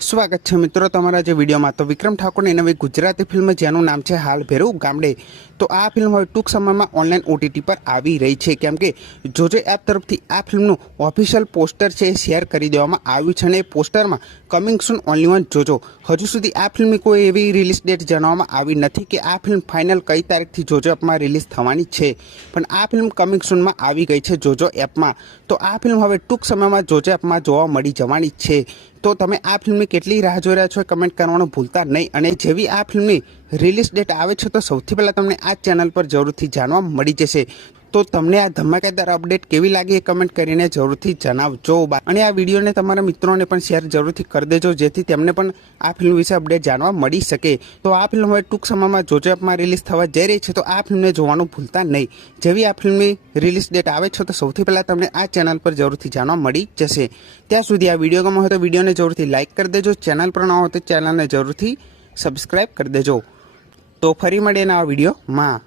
સ્વાગત છે મિત્રો તમારા જે વિડીયોમાં। તો વિક્રમ ઠાકોરની નવી ગુજરાતી ફિલ્મ જેનું નામ છે હાલ ભેરું ગામડે, તો આ ફિલ્મ હવે ટૂંક સમયમાં ઓનલાઈન ઓટીટી પર આવી રહી છે, કેમ કે જોજો એપ તરફથી આ ફિલ્મનું ઓફિશિયલ પોસ્ટર છે એ શેર કરી દેવામાં આવ્યું છે અને એ પોસ્ટરમાં કમિંગ સૂન ઓનલી વન જોજો। હજુ સુધી આ ફિલ્મની કોઈ એવી રિલીઝ ડેટ જણાવવામાં આવી નથી કે આ ફિલ્મ ફાઇનલ કઈ તારીખથી જોજો એપમાં રિલીઝ થવાની છે, પણ આ ફિલ્મ કમિંગ સૂનમાં આવી ગઈ છે જોજો એપમાં। તો આ ફિલ્મ હવે ટૂંક સમયમાં જોજો એપમાં જોવા મળી જવાની છે। તો તમે આ ફિલ્મની કેટલી રાહ જોઈ રહ્યા છો કમેન્ટ કરવાનું ભૂલતા નહીં, અને જેવી આ ફિલ્મની રિલીઝ ડેટ આવે છે તો સૌથી પહેલાં તમને આ ચેનલ પર જરૂરથી જાણવા મળી જશે। તો તમને આ ધમાકેદાર અપડેટ કેવી લાગી એ કમેન્ટ કરીને જરૂરથી જણાવજો, અને આ વિડીયોને તમારા મિત્રોને પણ શેર જરૂરથી કરી દેજો જેથી તેમને પણ આ ફિલ્મ વિશે અપડેટ જાણવા મળી શકે। તો આ ફિલ્મ હવે ટૂંક સમયમાં જોજો એપમાં રિલીઝ થવા જઈ રહી છે, તો આ ફિલ્મને જોવાનું ભૂલતા નહીં। જેવી આ ફિલ્મની રિલીઝ ડેટ આવે છે તો સૌથી પહેલાં તમને આ ચેનલ પર જરૂરથી જાણવા મળી જશે। ત્યાં સુધી આ વિડીયો ગમ્યો હોય તો વિડીયોને જરૂરથી લાઇક કરી દેજો, ચેનલ પર ન હોય તો ચેનલને જરૂરથી સબસ્ક્રાઈબ કરી દેજો। તો ફરી મળીએ આ વિડીયોમાં।